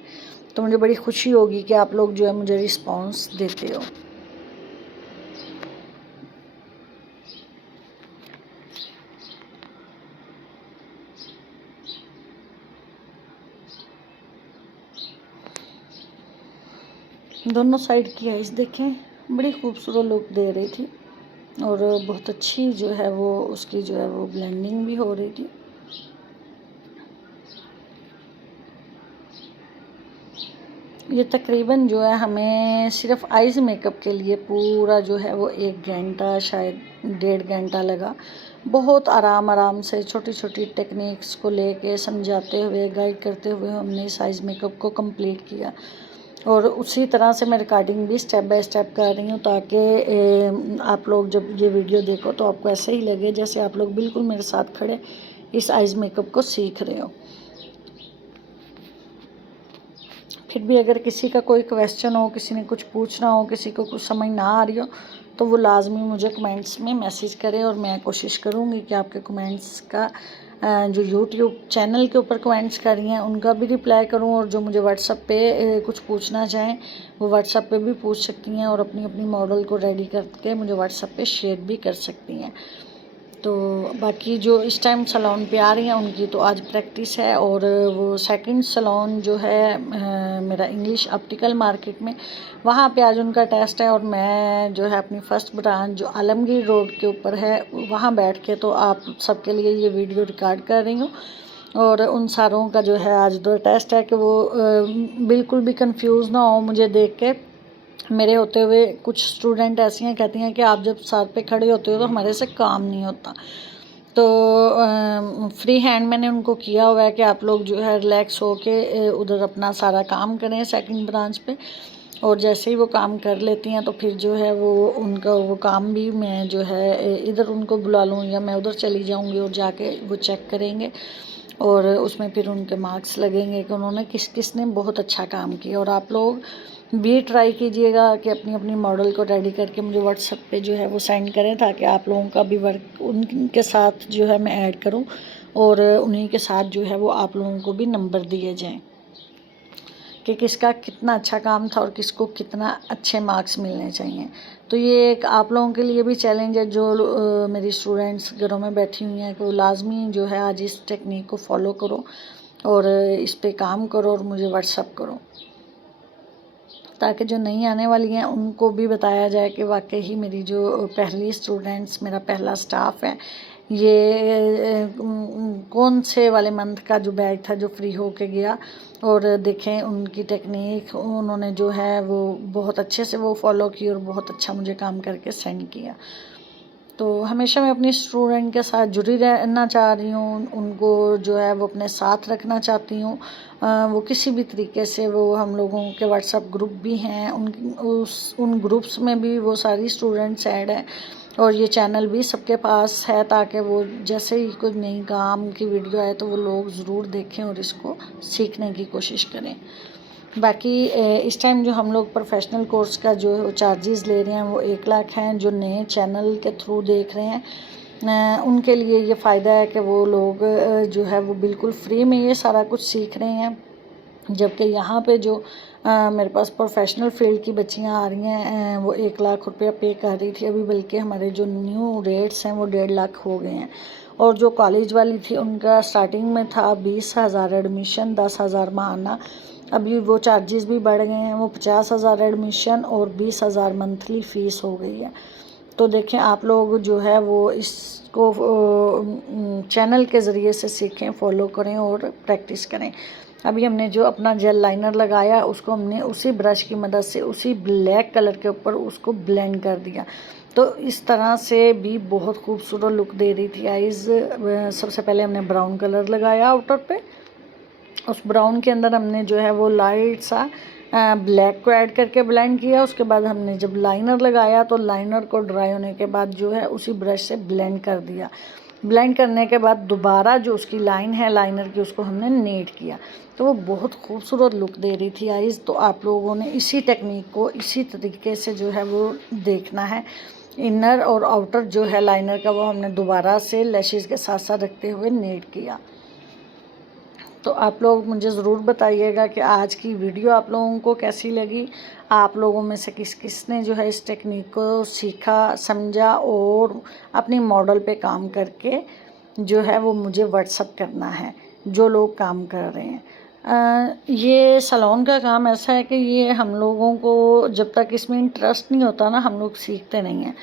तो मुझे बड़ी खुशी होगी कि आप लोग जो है मुझे रिस्पांस देते हो। दोनों साइड की आइस देखें, बड़ी खूबसूरत लुक दे रही थी और बहुत अच्छी जो है वो उसकी जो है वो ब्लेंडिंग भी हो रही थी। ये तकरीबन जो है हमें सिर्फ आइज़ मेकअप के लिए पूरा जो है वो 1 घंटा शायद 1.5 घंटा लगा। बहुत आराम से छोटी छोटी टेक्निक्स को लेके समझाते हुए गाइड करते हुए हमने इस आइज़ मेकअप को कंप्लीट किया। और उसी तरह से मैं रिकॉर्डिंग भी स्टेप बाय स्टेप कर रही हूँ ताकि आप लोग जब ये वीडियो देखो तो आपको ऐसे ही लगे जैसे आप लोग बिल्कुल मेरे साथ खड़े इस आइज़ मेकअप को सीख रहे हो। फिर भी अगर किसी का कोई क्वेश्चन हो, किसी ने कुछ पूछना हो, किसी को कुछ समझ ना आ रही हो तो वो लाजमी मुझे कमेंट्स में मैसेज करे और मैं कोशिश करूँगी कि आपके कमेंट्स का जो यूट्यूब चैनल के ऊपर कमेंट्स कर रही हैं उनका भी रिप्लाई करूं, और जो मुझे व्हाट्सएप पे कुछ पूछना चाहें वो व्हाट्सएप पे भी पूछ सकती हैं और अपनी अपनी मॉडल को रेडी करके मुझे व्हाट्सएप पे शेयर भी कर सकती हैं। तो बाकी जो इस टाइम सैलून पे आ रही हैं उनकी तो आज प्रैक्टिस है, और वो सेकंड सैलून जो है मेरा इंग्लिश ऑप्टिकल मार्केट में, वहाँ पे आज उनका टेस्ट है। और मैं जो है अपनी फ़र्स्ट ब्रांच जो आलमगीर रोड के ऊपर है वहाँ बैठ के तो आप सबके लिए ये वीडियो रिकॉर्ड कर रही हूँ। और उन सारों का जो है आज दो टेस्ट है कि वो बिल्कुल भी कंफ्यूज ना हो मुझे देख के। मेरे होते हुए कुछ स्टूडेंट ऐसी हैं कहती हैं कि आप जब सर पे खड़े होते हो तो हमारे से काम नहीं होता। तो फ्री हैंड मैंने उनको किया हुआ है कि आप लोग जो है रिलैक्स हो के उधर अपना सारा काम करें सेकंड ब्रांच पे, और जैसे ही वो काम कर लेती हैं तो फिर जो है वो उनका वो काम भी मैं जो है इधर उनको बुला लूँ या मैं उधर चली जाऊँगी और जाके वो चेक करेंगे और उसमें फिर उनके मार्क्स लगेंगे कि उन्होंने किस किस ने बहुत अच्छा काम किया। और आप लोग भी ट्राई कीजिएगा कि अपनी अपनी मॉडल को रेडी करके मुझे व्हाट्सएप पे जो है वो सेंड करें ताकि आप लोगों का भी वर्क उनके साथ जो है मैं ऐड करूं और उन्हीं के साथ जो है वो आप लोगों को भी नंबर दिए जाएं कि किसका कितना अच्छा काम था और किसको कितना अच्छे मार्क्स मिलने चाहिए। तो ये एक आप लोगों के लिए भी चैलेंज है जो मेरी स्टूडेंट्स घरों में बैठी हुई हैं कि वो लाजमी जो है आज इस टेक्निक को फॉलो करो और इस पे काम करो और मुझे व्हाट्सअप करो ताकि जो नई आने वाली हैं उनको भी बताया जाए कि वाकई ही मेरी जो पहली स्टूडेंट्स मेरा पहला स्टाफ है ये कौन से वाले मंथ का जो बैच था जो फ्री हो के गया, और देखें उनकी टेक्निक उन्होंने जो है वो बहुत अच्छे से वो फॉलो की और बहुत अच्छा मुझे काम करके सेंड किया। तो हमेशा मैं अपनी स्टूडेंट के साथ जुड़ी रहना चाह रही हूँ, उनको जो है वो अपने साथ रखना चाहती हूँ। वो किसी भी तरीके से वो हम लोगों के व्हाट्सएप ग्रुप भी हैं उन ग्रुप्स में भी वो सारी स्टूडेंट्स ऐड हैं और ये चैनल भी सबके पास है ताकि वो जैसे ही कोई नई काम की वीडियो आए तो वो लोग ज़रूर देखें और इसको सीखने की कोशिश करें। बाकी इस टाइम जो हम लोग प्रोफेशनल कोर्स का जो चार्जेस ले रहे हैं वो 1 लाख हैं। जो नए चैनल के थ्रू देख रहे हैं उनके लिए ये फ़ायदा है कि वो लोग जो है वो बिल्कुल फ्री में ये सारा कुछ सीख रहे हैं। जबकि यहाँ पे जो मेरे पास प्रोफेशनल फील्ड की बच्चियाँ आ रही हैं वो 1 लाख रुपया पे कर रही थी अभी, बल्कि हमारे जो न्यू रेट्स हैं वो 1.5 लाख हो गए हैं। और जो कॉलेज वाली थी उनका स्टार्टिंग में था 20,000 एडमिशन, 10,000 महाना। अभी वो चार्जेस भी बढ़ गए हैं, वो 50,000 एडमिशन और 20,000 मंथली फ़ीस हो गई है। तो देखें आप लोग जो है वो इसको चैनल के ज़रिए से सीखें, फॉलो करें और प्रैक्टिस करें। अभी हमने जो अपना जेल लाइनर लगाया उसको हमने उसी ब्रश की मदद से उसी ब्लैक कलर के ऊपर उसको ब्लेंड कर दिया। तो इस तरह से भी बहुत खूबसूरत लुक दे रही थी आइज़। सबसे पहले हमने ब्राउन कलर लगाया आउटर पे, उस ब्राउन के अंदर हमने जो है वो लाइट सा ब्लैक को ऐड करके ब्लेंड किया। उसके बाद हमने जब लाइनर लगाया तो लाइनर को ड्राई होने के बाद जो है उसी ब्रश से ब्लेंड कर दिया। ब्लेंड करने के बाद दोबारा जो उसकी लाइन है लाइनर की उसको हमने नीट किया। तो वो बहुत खूबसूरत लुक दे रही थी आइज़। तो आप लोगों ने इसी टेक्निक को इसी तरीके से जो है वो देखना है। इनर और आउटर जो है लाइनर का वो हमने दोबारा से लैशेज़ के साथ साथ रखते हुए नीट किया। तो आप लोग मुझे ज़रूर बताइएगा कि आज की वीडियो आप लोगों को कैसी लगी। आप लोगों में से किस किस ने जो है इस टेक्निक को सीखा, समझा और अपनी मॉडल पे काम करके जो है वो मुझे व्हाट्सअप करना है, जो लोग काम कर रहे हैं। ये सैलून का काम ऐसा है कि ये हम लोगों को जब तक इसमें इंटरेस्ट नहीं होता ना हम लोग सीखते नहीं हैं।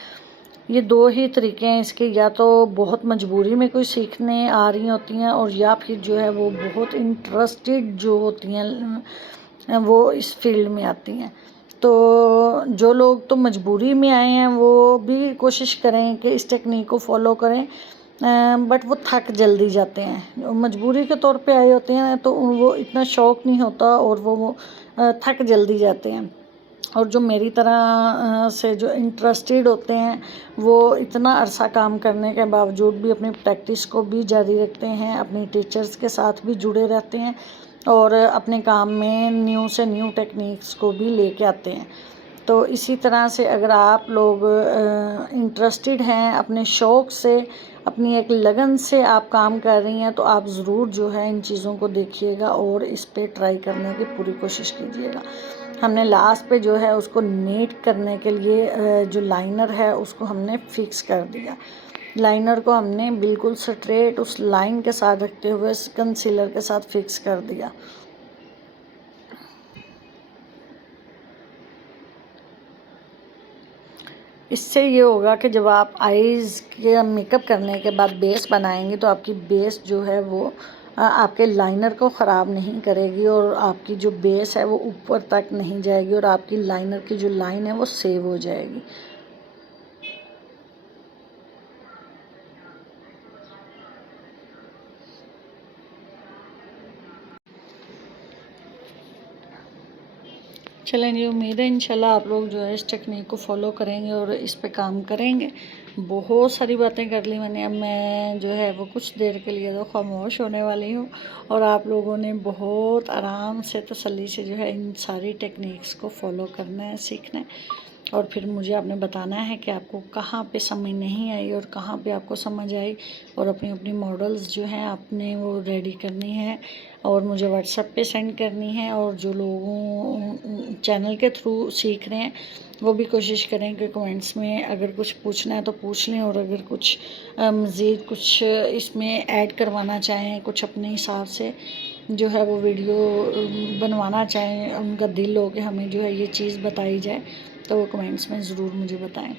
ये 2 ही तरीके हैं इसके, या तो बहुत मजबूरी में कोई सीखने आ रही होती हैं और या फिर जो है वो बहुत इंटरेस्टेड जो होती हैं वो इस फील्ड में आती हैं। तो जो लोग तो मजबूरी में आए हैं वो भी कोशिश करें कि इस टेक्निक को फॉलो करें, बट वो थक जल्दी जाते हैं। मजबूरी के तौर पे आए होते हैं तो वो इतना शौक़ नहीं होता और वो थक जल्दी जाते हैं। और जो मेरी तरह से जो इंटरेस्टेड होते हैं वो इतना अरसा काम करने के बावजूद भी अपनी प्रैक्टिस को भी जारी रखते हैं, अपनी टीचर्स के साथ भी जुड़े रहते हैं और अपने काम में न्यू से न्यू टेक्निक्स को भी लेके आते हैं। तो इसी तरह से अगर आप लोग इंटरेस्टेड हैं, अपने शौक़ से, अपनी एक लगन से आप काम कर रही हैं तो आप ज़रूर जो है इन चीज़ों को देखिएगा और इस पे ट्राई करने की पूरी कोशिश कीजिएगा। हमने लास्ट पे जो है उसको नीट करने के लिए जो लाइनर है उसको हमने फिक्स कर दिया। लाइनर को हमने बिल्कुल स्ट्रेट उस लाइन के साथ रखते हुए कंसीलर के साथ फिक्स कर दिया। इससे ये होगा कि जब आप आईज़ के मेकअप करने के बाद बेस बनाएंगे तो आपकी बेस जो है वो आपके लाइनर को ख़राब नहीं करेगी और आपकी जो बेस है वो ऊपर तक नहीं जाएगी और आपकी लाइनर की जो लाइन है वो सेव हो जाएगी। चलें जी, उम्मीद है इंशाल्लाह आप लोग जो है इस टेक्निक को फॉलो करेंगे और इस पे काम करेंगे। बहुत सारी बातें कर ली मैंने, अब मैं जो है वो कुछ देर के लिए तो खामोश होने वाली हूँ और आप लोगों ने बहुत आराम से तसल्ली से जो है इन सारी टेक्निक्स को फॉलो करना है, सीखना है और फिर मुझे आपने बताना है कि आपको कहाँ पे समझ नहीं आई और कहाँ पे आपको समझ आई और अपनी अपनी मॉडल्स जो हैं आपने वो रेडी करनी है और मुझे व्हाट्सएप पे सेंड करनी है। और जो लोगों चैनल के थ्रू सीख रहे हैं वो भी कोशिश करें कि कमेंट्स में अगर कुछ पूछना है तो पूछ लें और अगर कुछ मज़ीद कुछ इसमें ऐड करवाना चाहें, कुछ अपने हिसाब से जो है वो वीडियो बनवाना चाहें, उनका दिल हो कि हमें जो है ये चीज़ बताई जाए तो वो कमेंट्स में ज़रूर मुझे बताएं।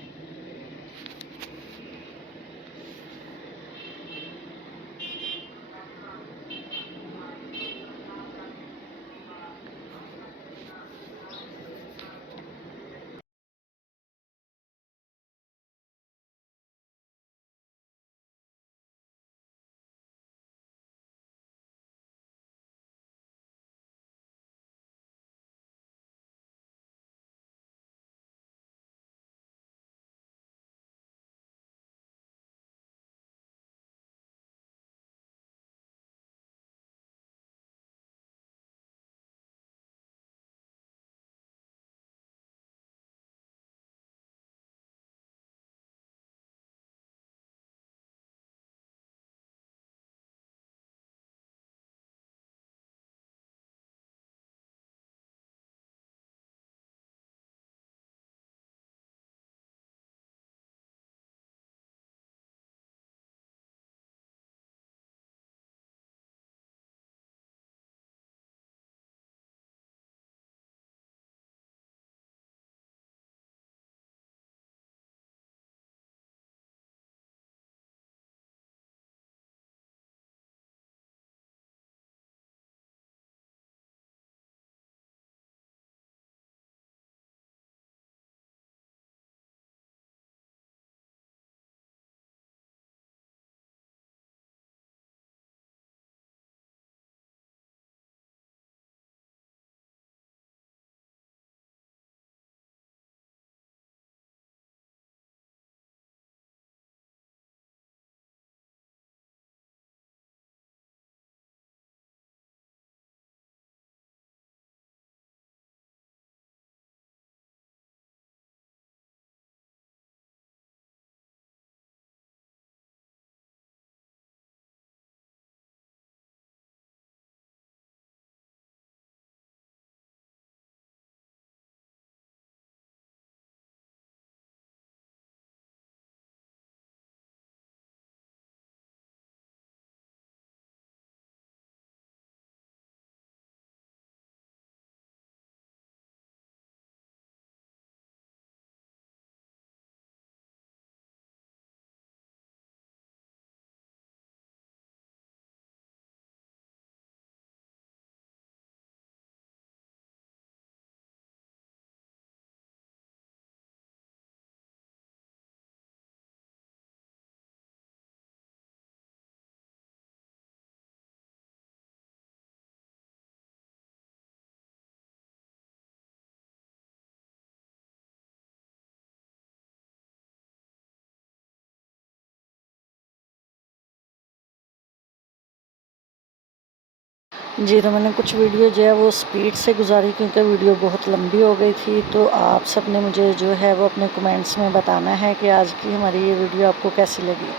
जी, तो मैंने कुछ वीडियो जो है वो स्पीड से गुजारी क्योंकि वीडियो बहुत लंबी हो गई थी। तो आप सब ने मुझे जो है वो अपने कमेंट्स में बताना है कि आज की हमारी ये वीडियो आपको कैसी लगी।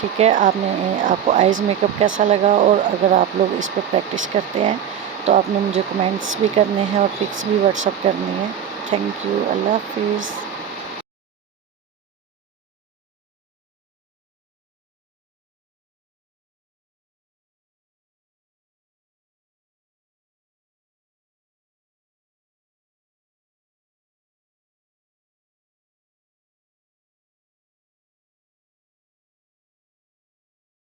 ठीक है, आपको आइज़ मेकअप कैसा लगा, और अगर आप लोग इस पर प्रैक्टिस करते हैं तो आपने मुझे कमेंट्स भी करने हैं और पिक्स भी व्हाट्सअप करनी है। थैंक यू, अल्लाह हाफिज़।